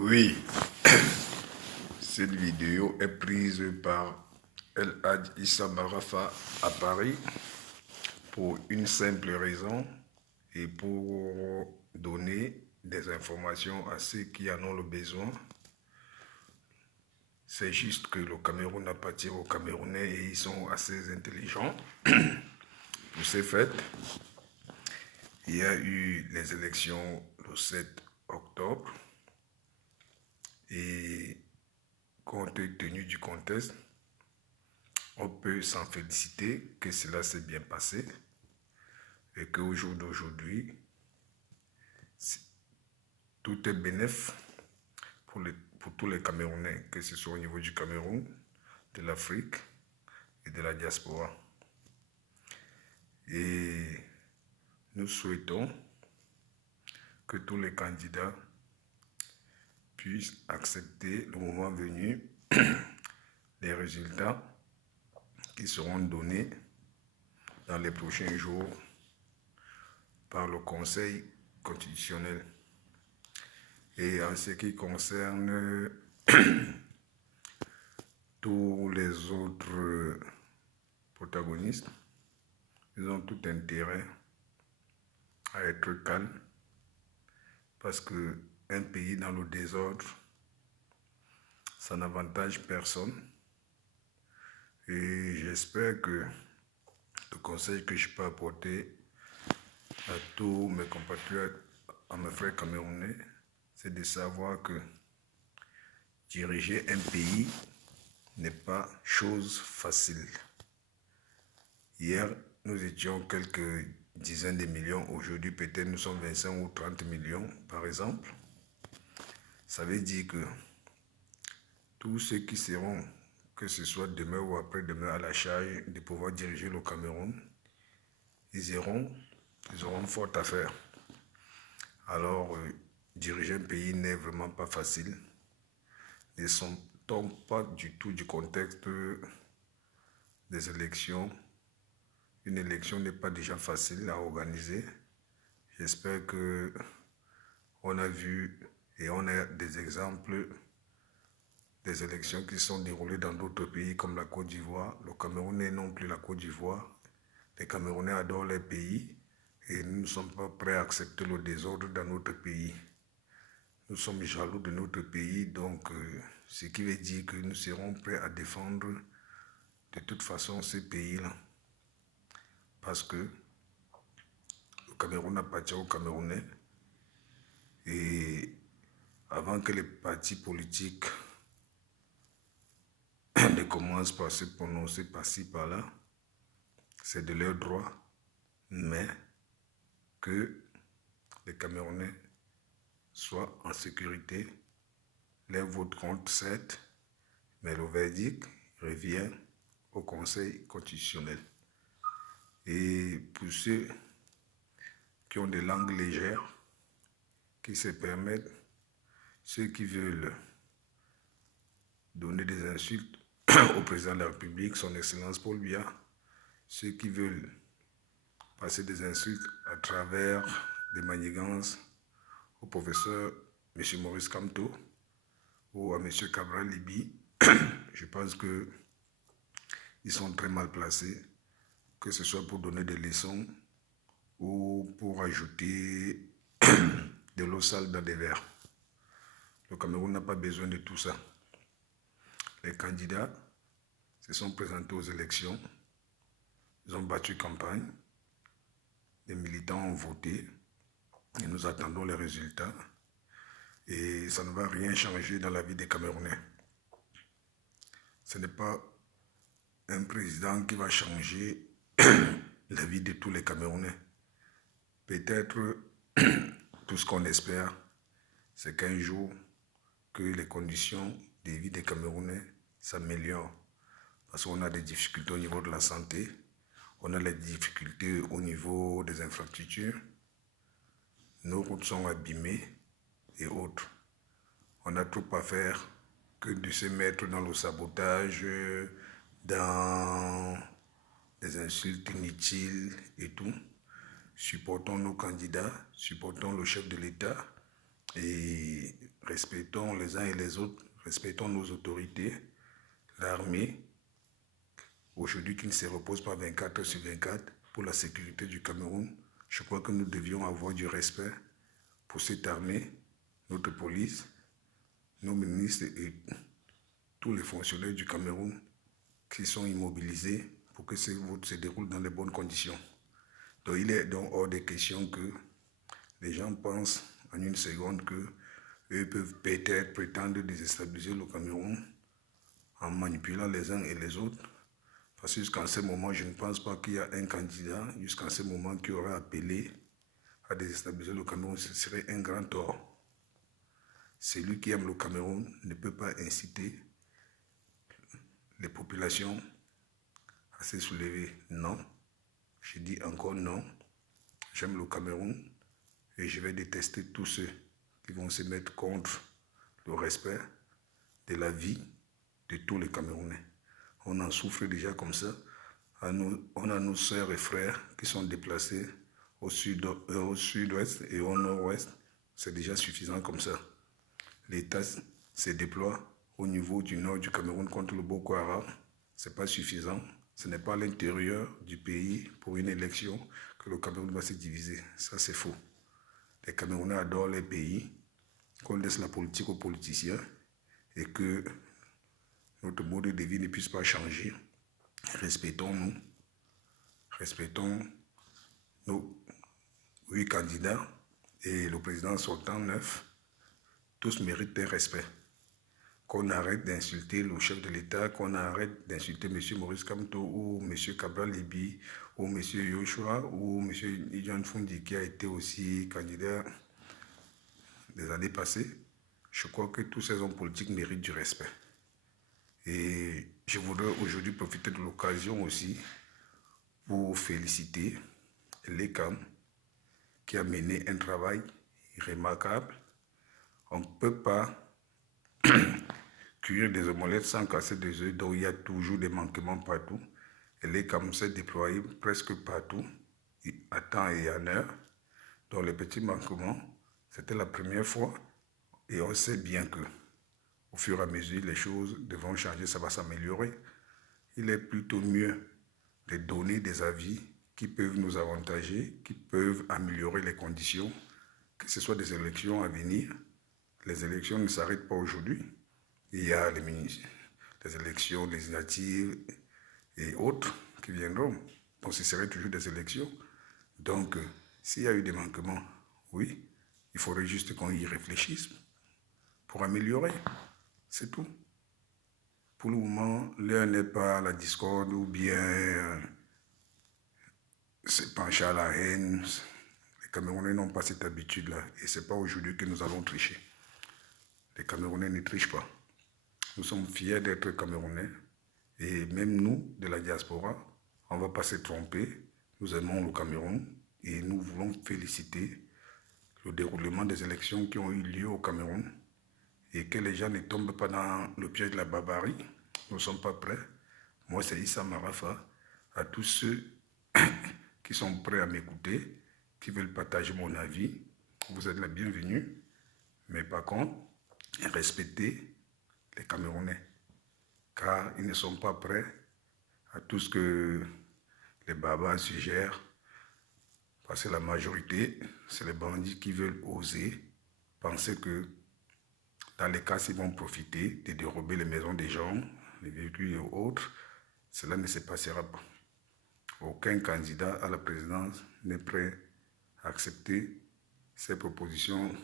Oui, cette vidéo est prise par El Hadj Issa Marafa à Paris pour une simple raison et pour donner des informations à ceux qui en ont le besoin. C'est juste que le Cameroun appartient aux Camerounais et ils sont assez intelligents. Pour ces faits, il y a eu les élections le 7 octobre et compte tenu du contexte, on peut s'en féliciter que cela s'est bien passé et qu'au jour d'aujourd'hui, tout est bénéf pour tous les Camerounais, que ce soit au niveau du Cameroun, de l'Afrique et de la diaspora. Et nous souhaitons que tous les candidats puissent accepter le moment venu les résultats qui seront donnés dans les prochains jours par le Conseil constitutionnel. Et en ce qui concerne tous les autres protagonistes, ils ont tout intérêt à être calmes parce qu'un pays dans le désordre, ça n'avantage personne. Et j'espère que le conseil que je peux apporter à tous mes compatriotes, à mes frères camerounais, c'est de savoir que diriger un pays n'est pas chose facile. Hier, nous étions quelques dizaines de millions. Aujourd'hui, peut-être nous sommes 25 ou 30 millions, par exemple. Ça veut dire que tous ceux qui seront, que ce soit demain ou après-demain, à la charge de pouvoir diriger le Cameroun, ils auront fort à faire. Alors, diriger un pays n'est vraiment pas facile. Ne sommes pas du tout du contexte des élections. Une élection n'est pas déjà facile à organiser. J'espère que on a vu et on a des exemples des élections qui sont déroulées dans d'autres pays comme la Côte d'Ivoire. Le Cameroun n'est non plus la Côte d'Ivoire. Les Camerounais adorent leur pays et nous ne sommes pas prêts à accepter le désordre dans notre pays. Nous sommes jaloux de notre pays, donc ce qui veut dire que nous serons prêts à défendre de toute façon ce pays-là. Parce que le Cameroun appartient aux Camerounais et avant que les partis politiques ne commencent par se prononcer par-ci, par-là, c'est de leur droit, mais que les Camerounais soient en sécurité, leur vote compte certes, mais le verdict revient au Conseil constitutionnel. Et pour ceux qui ont des langues légères, qui se permettent, ceux qui veulent donner des insultes au président de la République, son Excellence Paul Biya, ceux qui veulent passer des insultes à travers des manigances au professeur M. Maurice Kamto ou à M. Cabral Libi, je pense qu'ils sont très mal placés, que ce soit pour donner des leçons ou pour ajouter de l'eau sale dans des verres. Le Cameroun n'a pas besoin de tout ça. Les candidats se sont présentés aux élections, ils ont battu campagne, les militants ont voté et nous attendons les résultats et ça ne va rien changer dans la vie des Camerounais. Ce n'est pas un président qui va changer la vie de tous les Camerounais. Peut-être tout ce qu'on espère, c'est qu'un jour, que les conditions de vie des Camerounais s'améliorent. Parce qu'on a des difficultés au niveau de la santé, on a des difficultés au niveau des infrastructures, nos routes sont abîmées et autres. On a trop à faire que de se mettre dans le sabotage, dans des insultes inutiles et tout. Supportons nos candidats, supportons le chef de l'État et respectons les uns et les autres, respectons nos autorités, l'armée, aujourd'hui qui ne se repose pas 24 heures sur 24 pour la sécurité du Cameroun. Je crois que nous devions avoir du respect pour cette armée, notre police, nos ministres et tous les fonctionnaires du Cameroun qui sont immobilisés pour que ces votes se déroulent dans les bonnes conditions. Donc il est donc hors de question que les gens pensent en une seconde qu'eux peuvent peut-être prétendre déstabiliser le Cameroun en manipulant les uns et les autres. Parce que jusqu'à ce moment, je ne pense pas qu'il y a un candidat, jusqu'à ce moment, qui aurait appelé à déstabiliser le Cameroun. Ce serait un grand tort. Celui qui aime le Cameroun ne peut pas inciter les populations à se soulever. Non. Je dis encore non. J'aime le Cameroun et je vais détester tous ceux qui vont se mettre contre le respect de la vie de tous les Camerounais. On en souffre déjà comme ça. On a nos sœurs et frères qui sont déplacés au sud-ouest et au nord-ouest. C'est déjà suffisant comme ça. L'État se déploie au niveau du nord du Cameroun contre le Boko Haram. Ce n'est pas suffisant. Ce n'est pas à l'intérieur du pays pour une élection que le Cameroun va se diviser. Ça, c'est faux. Les Camerounais adorent les pays, qu'on laisse la politique aux politiciens et que notre mode de vie ne puisse pas changer. Respectons-nous. Respectons nos 8 candidats et le président sortant 9. Tous méritent un respect. Qu'on arrête d'insulter le chef de l'État, qu'on arrête d'insulter M. Maurice Kamto ou M. Cabral Libi ou M. Yoshua ou M. Idjan Fundi qui a été aussi candidat des années passées. Je crois que tous ces hommes politiques méritent du respect. Et je voudrais aujourd'hui profiter de l'occasion aussi pour féliciter l'ECAM qui a mené un travail remarquable. On ne peut pas cuire des omelettes sans casser des œufs, donc il y a toujours des manquements partout. Et l'ECAM s'est déployé presque partout, à temps et en heure. Donc les petits manquements, c'était la première fois et on sait bien que au fur et à mesure, les choses devront changer, ça va s'améliorer. Il est plutôt mieux de donner des avis qui peuvent nous avantager, qui peuvent améliorer les conditions, que ce soit des élections à venir. Les élections ne s'arrêtent pas aujourd'hui. Il y a les élections législatives et autres qui viendront. Donc ce serait toujours des élections. Donc, s'il y a eu des manquements, oui, il faudrait juste qu'on y réfléchisse pour améliorer. C'est tout. Pour le moment, l'heure n'est pas à la discorde ou bien se pencher à la haine. Les Camerounais n'ont pas cette habitude-là. Et ce n'est pas aujourd'hui que nous allons tricher. Les Camerounais ne trichent pas. Nous sommes fiers d'être Camerounais. Et même nous, de la diaspora, on ne va pas se tromper. Nous aimons le Cameroun et nous voulons féliciter le déroulement des élections qui ont eu lieu au Cameroun. Et que les gens ne tombent pas dans le piège de la barbarie. Nous ne sommes pas prêts. Moi, c'est Issa Marafa. À tous ceux qui sont prêts à m'écouter, qui veulent partager mon avis, vous êtes les bienvenus. Mais par contre, respectez les Camerounais. Car ils ne sont pas prêts à tout ce que les barbares suggèrent. Parce que la majorité, c'est les bandits qui veulent oser penser que dans les cas, s'ils vont profiter de dérober les maisons des gens, les véhicules et autres, cela ne se passera pas. Aucun candidat à la présidence n'est prêt à accepter ces propositions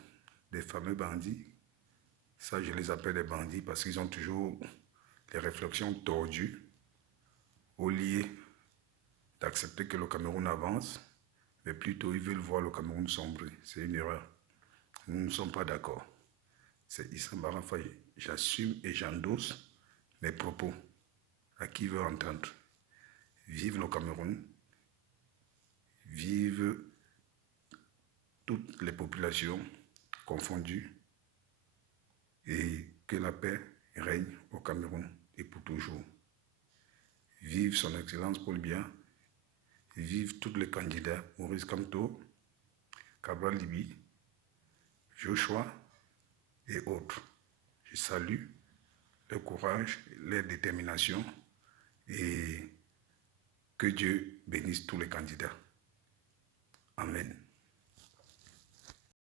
des fameux bandits. Ça, je les appelle des bandits parce qu'ils ont toujours les réflexions tordues. Au lieu d'accepter que le Cameroun avance, mais plutôt ils veulent voir le Cameroun sombrer. C'est une erreur. Nous ne sommes pas d'accord. C'est Issa Marafa, j'assume et j'endosse mes propos à qui veut entendre. Vive le Cameroun, vive toutes les populations confondues et que la paix règne au Cameroun et pour toujours. Vive son Excellence Paul Biya, vive tous les candidats, Maurice Kamto, Cabral Libi, Joshua, et autres. Je salue leur courage, leur détermination et que Dieu bénisse tous les candidats. Amen.